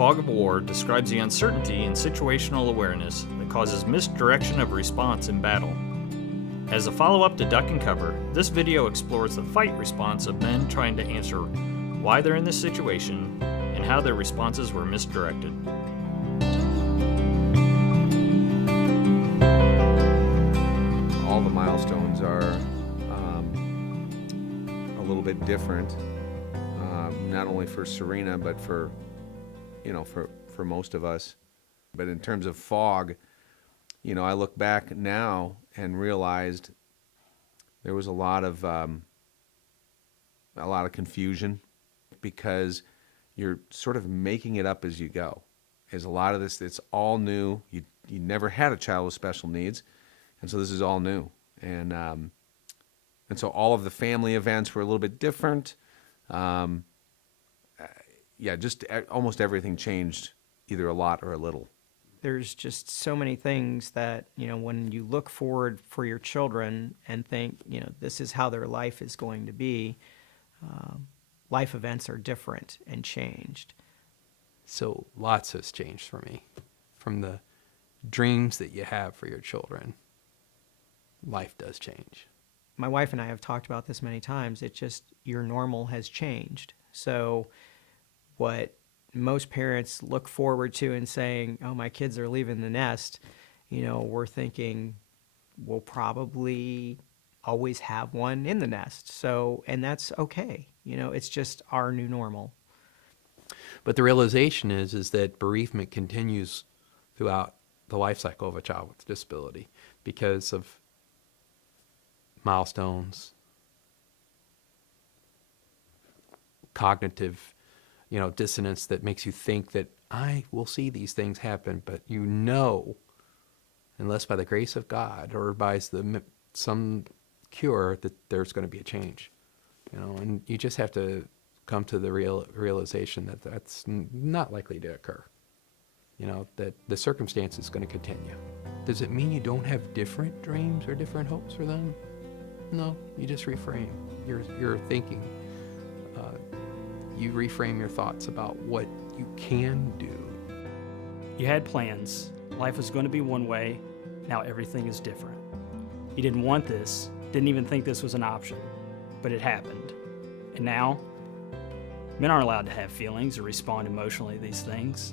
fog of war describes the uncertainty in situational awareness that causes misdirection of response in battle. As a follow-up to Duck and Cover, this video explores the fight response of men trying to answer why they're in this situation and how their responses were misdirected. All the milestones are a little bit different, not only for Serena, but for most of us. But in terms of fog, I look back now and realized there was a lot of confusion because you're sort of making it up as you go. There's a lot of this, it's all new. You never had a child with special needs, and so this is all new. And so all of the family events were a little bit different. Just almost everything changed, either a lot or a little. There's just so many things that, when you look forward for your children and think, this is how their life is going to be, life events are different and changed. So lots has changed for me. From the dreams that you have for your children, life does change. My wife and I have talked about this many times. It's just your normal has changed. So what most parents look forward to and saying, oh, my kids are leaving the nest, we're thinking we'll probably always have one in the nest. So, and that's okay. It's just our new normal. But the realization is that bereavement continues throughout the life cycle of a child with a disability because of milestones, cognitive dissonance that makes you think that I will see these things happen, but unless by the grace of God or by some cure, that there's going to be a change, and you just have to come to the realization that that's not likely to occur, that the circumstance is going to continue. Does it mean you don't have different dreams or different hopes for them? No, you just reframe your thinking. You reframe your thoughts about what you can do. You had plans. Life was going to be one way. Now everything is different. You didn't want this, didn't even think this was an option, but it happened. And now, men aren't allowed to have feelings or respond emotionally to these things.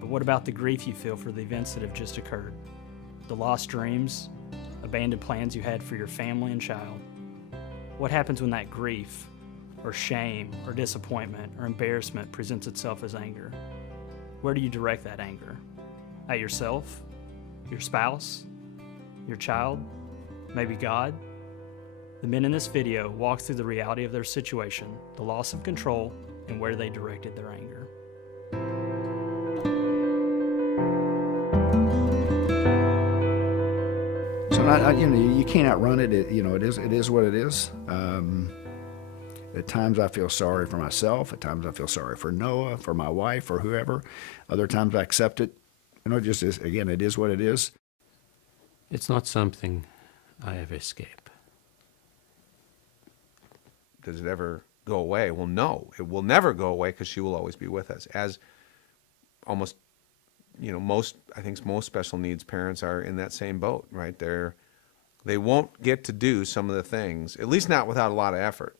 But what about the grief you feel for the events that have just occurred? The lost dreams, abandoned plans you had for your family and child. What happens when that grief or shame or disappointment or embarrassment presents itself as anger? Where do you direct that anger? At yourself? Your spouse? Your child? Maybe God? The men in this video walk through the reality of their situation, the loss of control, and where they directed their anger. So you can't outrun it. It is what it is. At times I feel sorry for myself. At times I feel sorry for Noah, for my wife, or whoever. Other times I accept it. It just is. Again, it is what it is. It's not something I ever escape. Does it ever go away? Well, no, it will never go away because she will always be with us. As almost, most special needs parents are in that same boat, right? They won't get to do some of the things, at least not without a lot of effort,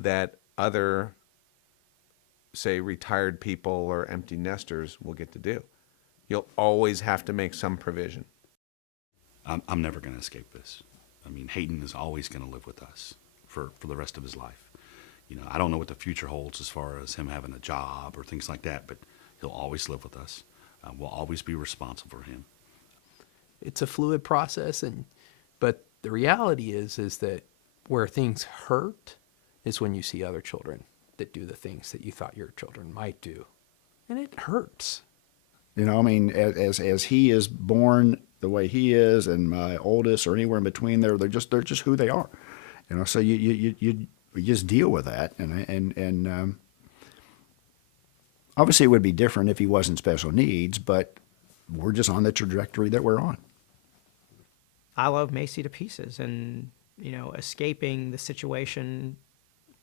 that other, say, retired people or empty nesters will get to do. You'll always have to make some provision. I'm never going to escape this. Hayden is always going to live with us for the rest of his life. I don't know what the future holds as far as him having a job or things like that, but he'll always live with us. We'll always be responsible for him. It's a fluid process, but the reality is that where things hurt is when you see other children that do the things that you thought your children might do, and it hurts. As he is born the way he is, and my oldest, or anywhere in between there, they're just who they are. So you just deal with that, and obviously it would be different if he wasn't special needs, but we're just on the trajectory that we're on. I love Macy to pieces, and escaping the situation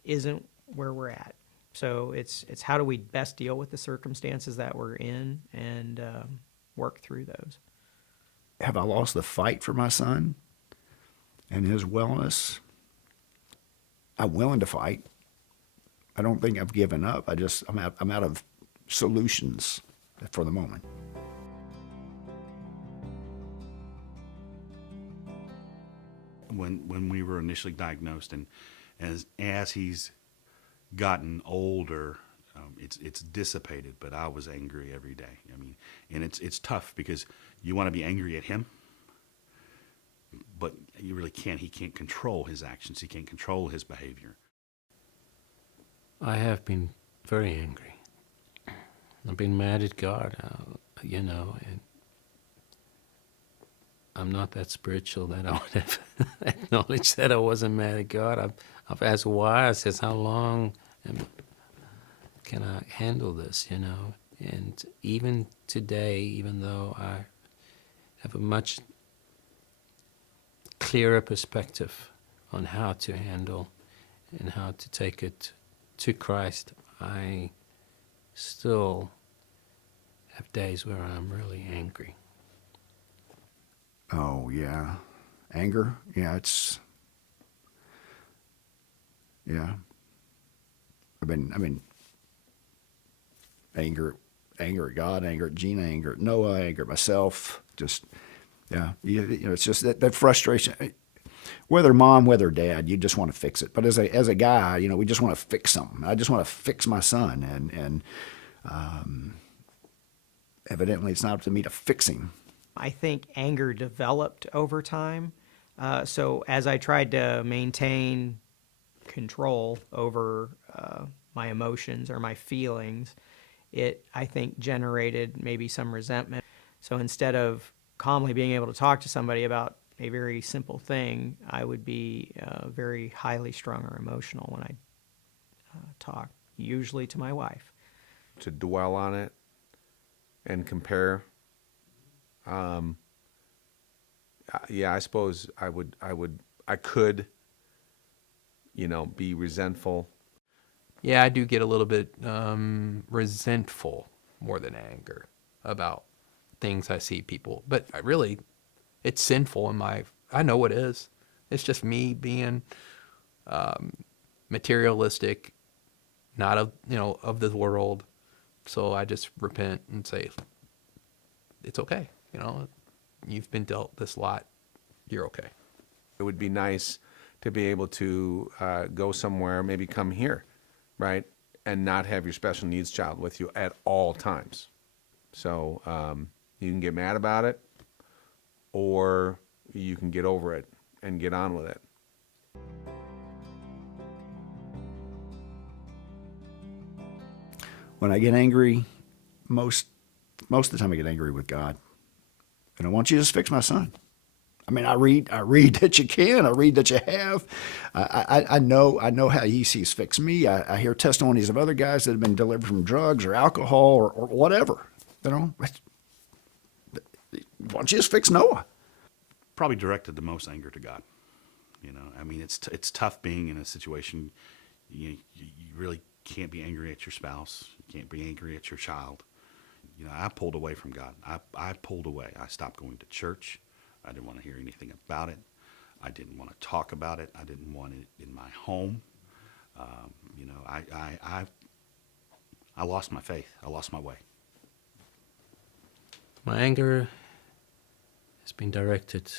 isn't where we're at. So it's how do we best deal with the circumstances that we're in and work through those. Have I lost the fight for my son and his wellness? I'm willing to fight. I don't think I've given up. I'm out of solutions for the moment. When we were initially diagnosed, and as he's gotten older, it's dissipated. But I was angry every day. I mean, and it's tough because you want to be angry at him, but you really can't. He can't control his actions. He can't control his behavior. I have been very angry. I've been mad at God, and I'm not that spiritual that I would have acknowledged that I wasn't mad at God. I've asked why. I says, how long can I handle this, And even today, even though I have a much clearer perspective on how to handle and how to take it to Christ, I still have days where I'm really angry. Oh, yeah. Anger? Yeah, yeah. I mean, anger at God, anger at Gina, anger at Noah, anger at myself. Just, yeah. It's just that frustration. Whether mom, whether dad, you just want to fix it. But as a guy, we just want to fix something. I just want to fix my son, and evidently it's not up to me to fix him. I think anger developed over time. So as I tried to maintain control over my emotions or my feelings, it, I think, generated maybe some resentment. So instead of calmly being able to talk to somebody about a very simple thing, I would be very highly strung or emotional when I talk, usually to my wife. To dwell on it and compare. Yeah, I suppose I could, be resentful. Yeah, I do get a little bit resentful more than anger about things I see people. But it's sinful I know it is. It's just me being materialistic, not of the world. So I just repent and say, it's okay. You've been dealt this lot. You're okay. It would be nice to be able to go somewhere, maybe come here, right, and not have your special needs child with you at all times. So you can get mad about it, or you can get over it and get on with it. When I get angry, most of the time I get angry with God. And I want you to just fix my son. I mean, I read that you can. I read that you have. I know how he sees fix me. I hear testimonies of other guys that have been delivered from drugs or alcohol or whatever. Why don't you just fix Noah? Probably directed the most anger to God. I mean, it's tough being in a situation. You really can't be angry at your spouse. You can't be angry at your child. I pulled away from God. I pulled away. I stopped going to church. I didn't want to hear anything about it. I didn't want to talk about it. I didn't want it in my home. I lost my faith. I lost my way. My anger has been directed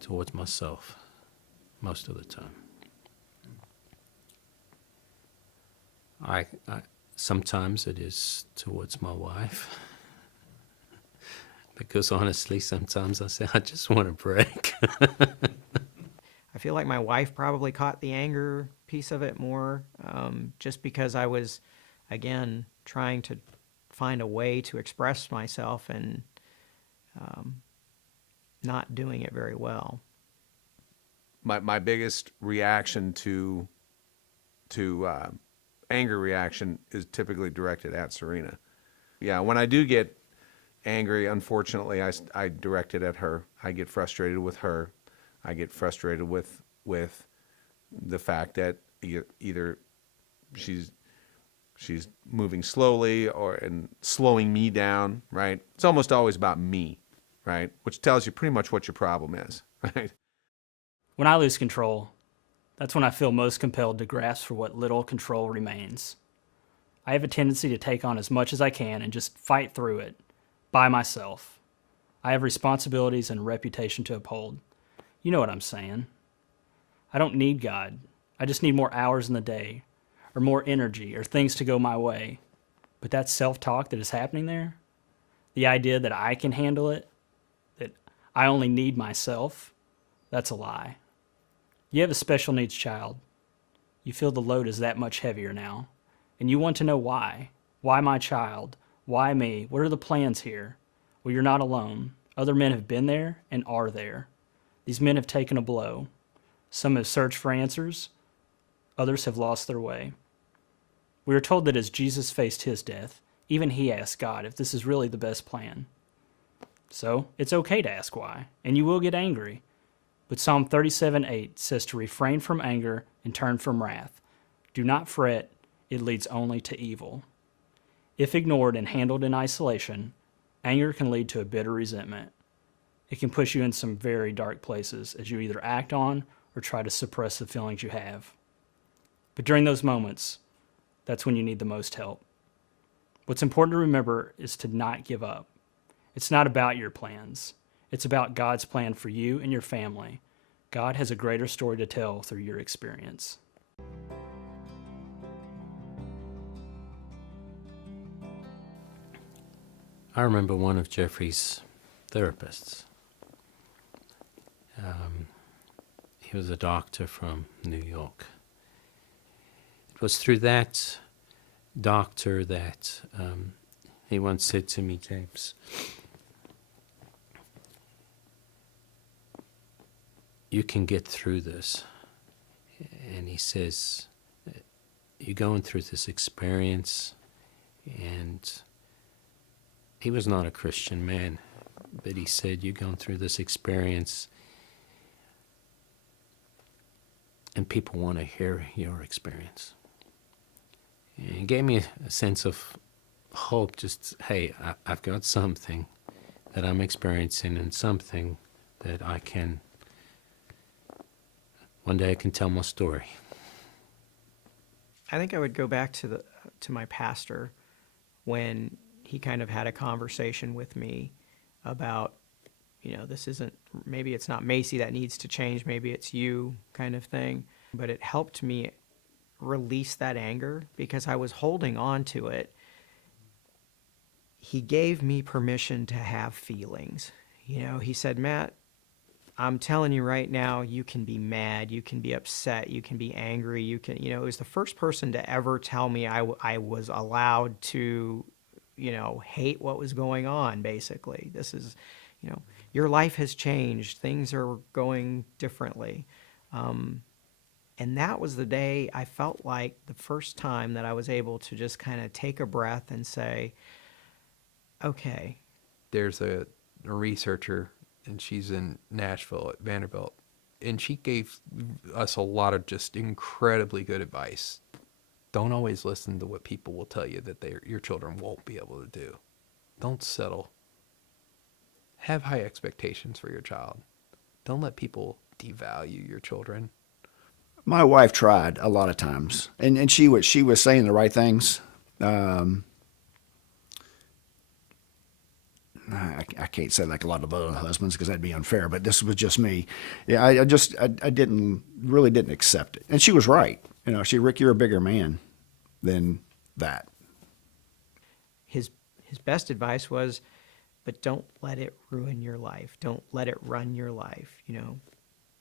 towards myself most of the time. I sometimes it is towards my wife. Because honestly, sometimes I say, I just want a break. I feel like my wife probably caught the anger piece of it more, just because I was, again, trying to find a way to express myself and not doing it very well. My biggest reaction to anger reaction is typically directed at Serena. Yeah, when I do get angry, unfortunately, I direct it at her. I get frustrated with her. I get frustrated with the fact that either she's she's moving slowly and slowing me down, right? It's almost always about me, right? Which tells you pretty much what your problem is, right? When I lose control, that's when I feel most compelled to grasp for what little control remains. I have a tendency to take on as much as I can and just fight through it by myself. I have responsibilities and a reputation to uphold. You know what I'm saying. I don't need God. I just need more hours in the day, or more energy, or things to go my way. But that self-talk that is happening there, the idea that I can handle it, that I only need myself, that's a lie. You have a special needs child. You feel the load is that much heavier now. And you want to know why. Why my child? Why me? What are the plans here? Well, you're not alone. Other men have been there and are there. These men have taken a blow. Some have searched for answers. Others have lost their way. We are told that as Jesus faced his death, even he asked God if this is really the best plan. So it's okay to ask why, and you will get angry. But Psalm 37:8 says to refrain from anger and turn from wrath. Do not fret, it leads only to evil. If ignored and handled in isolation, anger can lead to a bitter resentment. It can push you in some very dark places as you either act on or try to suppress the feelings you have. But during those moments, that's when you need the most help. What's important to remember is to not give up. It's not about your plans. It's about God's plan for you and your family. God has a greater story to tell through your experience. I remember one of Jeffrey's therapists. He was a doctor from New York. It was through that doctor that he once said to me, James, you can get through this. And he says, you're going through this experience, and he was not a Christian man, but he said, you're going through this experience, and people want to hear your experience. And it gave me a sense of hope, just, hey, I've got something that I'm experiencing and something that I can, one day I can tell my story. I think I would go back to my pastor when he kind of had a conversation with me about, this isn't, maybe it's not Macy that needs to change, maybe it's you kind of thing. But it helped me release that anger because I was holding on to it. He gave me permission to have feelings. He said, Matt, I'm telling you right now, you can be mad, you can be upset, you can be angry, it was the first person to ever tell me I was allowed to, hate what was going on, basically. This is, your life has changed, things are going differently. And that was the day I felt like the first time that I was able to just kind of take a breath and say, okay. There's a researcher, and she's in Nashville at Vanderbilt, and she gave us a lot of just incredibly good advice. Don't always listen to what people will tell you that your children won't be able to do. Don't settle. Have high expectations for your child. Don't let people devalue your children. My wife tried a lot of times, and she was saying the right things. I can't say like a lot of other husbands because that'd be unfair, but this was just me. Yeah, I really didn't accept it. And she was right. Rick, you're a bigger man than that. His best advice was, but don't let it ruin your life. Don't let it run your life.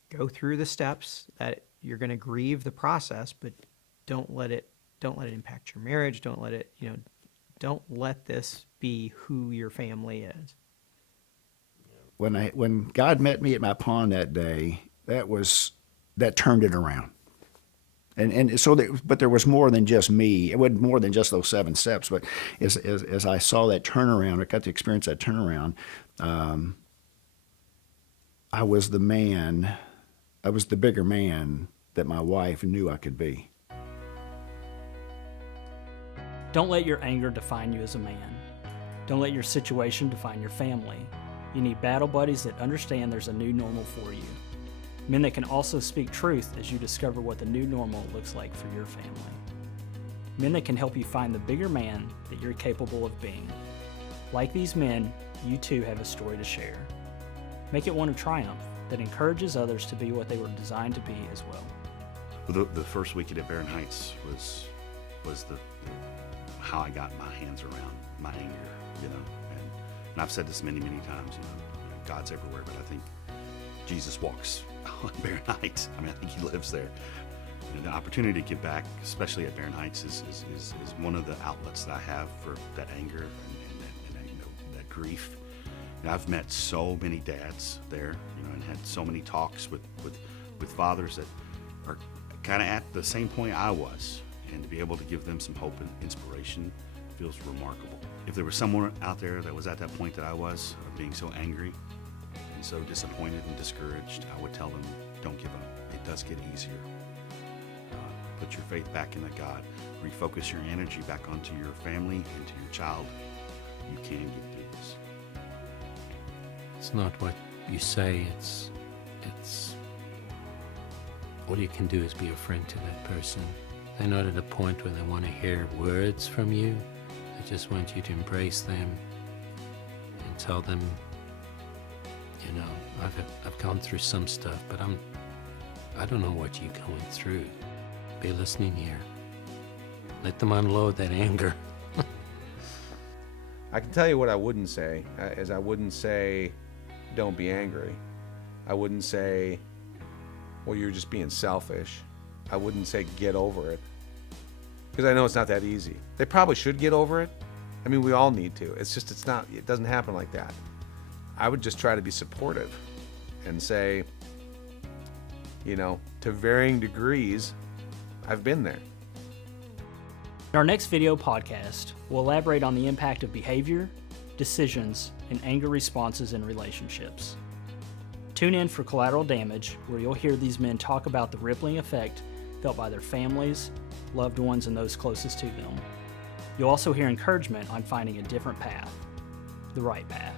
Go through the steps that you're going to grieve the process, but don't let it impact your marriage. Don't let this be who your family is. When God met me at my pond that day, that turned it around. But there was more than just me. It wasn't more than just those 7 steps. But as I saw that turnaround, I got to experience that turnaround. I was the man. I was the bigger man that my wife knew I could be. Don't let your anger define you as a man. Don't let your situation define your family. You need battle buddies that understand there's a new normal for you. Men that can also speak truth as you discover what the new normal looks like for your family. Men that can help you find the bigger man that you're capable of being. Like these men, you too have a story to share. Make it one of triumph that encourages others to be what they were designed to be as well. The first weekend at Barren Heights was the how I got my hands around my anger, you know. And I've said this many times, you know, God's everywhere, but I think Jesus walks on Barren Heights. I mean, I think he lives there. And the opportunity to give back, especially at Barren Heights, is one of the outlets that I have for that anger and you know, that grief. And I've met so many dads there, you know, and had so many talks with fathers that are kind of at the same point I was, and to be able to give them some hope and inspiration feels remarkable. If there was someone out there that was at that point that I was, of being so angry and so disappointed and discouraged, I would tell them, don't give up. It does get easier. Put your faith back into God. Refocus your energy back onto your family and to your child. You can get through this. It's not what you say, it's all you can do is be a friend to that person. They're not at a point where they want to hear words from you. They just want you to embrace them and tell them, you know, I've gone through some stuff, but I don't know what you're going through. Be a listening ear. Let them unload that anger. I can tell you what I wouldn't say, is I wouldn't say, don't be angry. I wouldn't say, well, you're just being selfish. I wouldn't say, get over it. Because I know it's not that easy. They probably should get over it. I mean, we all need to. It's just, it doesn't happen like that. I would just try to be supportive and say, you know, to varying degrees, I've been there. In our next video podcast, we'll elaborate on the impact of behavior, decisions, and anger responses in relationships. Tune in for Collateral Damage, where you'll hear these men talk about the rippling effect felt by their families, loved ones, and those closest to them. You'll also hear encouragement on finding a different path, the right path.